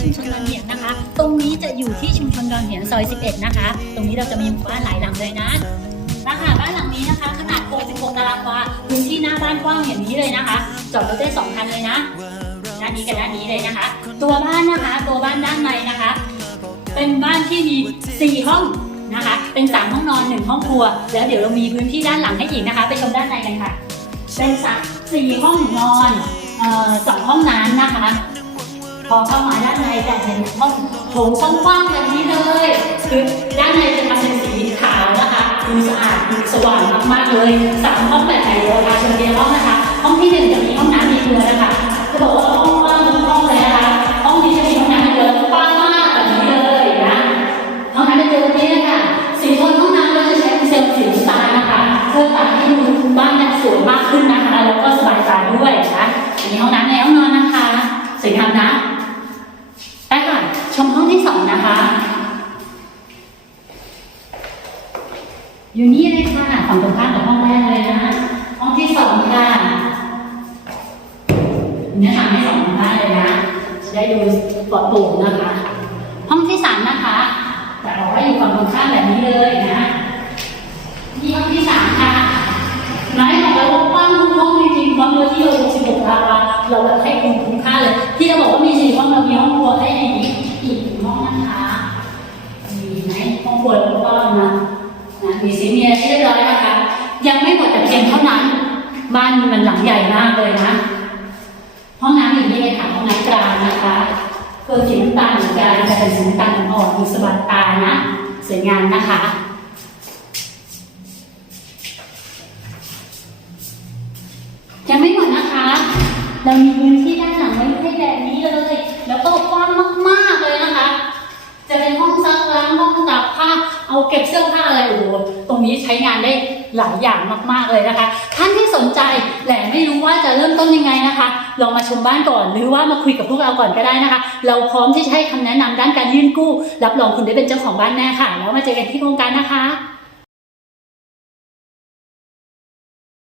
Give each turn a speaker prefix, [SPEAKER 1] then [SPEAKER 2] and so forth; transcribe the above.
[SPEAKER 1] ชุมชนดอนเหียงนะคะ ตรงนี้จะอยู่ที่ชุมชนดอนเหียงซอย 11 นะคะ ตรงนี้เราจะมีหมู่บ้านหลายหลังเลยนะราคาบ้านหลังนี้นะคะ ขนาด 66 ตารางวาพื้นที่หน้าบ้านกว้างอย่างนี้เลยนะคะ จอดรถได้สองคันเลยนะ ด้านนี้กับด้านนี้เลยนะคะ ตัวบ้านนะคะ ตัวบ้านด้านในนะคะ เป็นบ้านที่มี 4 ห้องนะคะ เป็น 3 ห้องนอน 1 ห้องครัว แล้วเดี๋ยวเรามีพื้นที่ด้านหลังให้อีกนะคะ ไปชมด้านในกันค่ะ เป็นสักสี่ห้องนอนออสองห้องน้ำนะคะ พอเข้ามาด้านในจะเห็นห้องโถงกว้างๆแบบนี้เลย คือด้านในจะมาเป็นสี อยู่นี่เลยค่ะฝั่งตรงข้ามกับห้องแรกเลยนะ ห้องที่สองค่ะเนื้อหาให้สองห้องได้เลยนะ จะได้ดูปลอดโปร่งนะคะ ห้องที่สามนะคะจะเอาไว้อยู่ฝั่งตรงข้ามแบบนี้เลยนะนี่ห้องที่สามค่ะไม้ของเรากว้างทุกห้องจริงๆความเนื้อที่เรา66ตารางวาเราแบบให้คุณคุ้มค่าเลย ที่เราบอกว่ามีสี่ห้องเรามีห้องครัวให้ในนี้อีกห้องนะคะมีไหมห้องครัว มีซิงค์มีอะไรเรียบร้อยนะคะ ยังไม่หมดแต่เพียงเท่านั้น บ้านมันหลังใหญ่มากเลยนะ ห้องน้ำอยู่นี่เลยค่ะห้องน้ำกลางนะคะเกิดสีน้ำตาลเหมือนกันแต่เป็นสีน้ำตาลอ่อนๆดูสบายตานะสวยงามนะคะยังไม่หมดนะคะ เรามีพื้นที่ด้านหลังไว้ให้แบบนี้เลย เอาเก็บเสื้อผ้าอะไรโอ้โหตรงนี้ใช้งานได้หลายอย่างมากๆเลยนะคะ ท่านที่สนใจแหล่ไม่รู้ว่าจะเริ่มต้นยังไงนะคะ ลองมาชมบ้านก่อน หรือว่ามาคุยกับพวกเราก่อนก็ได้นะคะ เราพร้อมที่จะให้คำแนะนำด้านการยื่นกู้ รับรองคุณได้เป็นเจ้าของบ้านแน่ค่ะ แล้วมาเจอกันที่โครงการนะคะ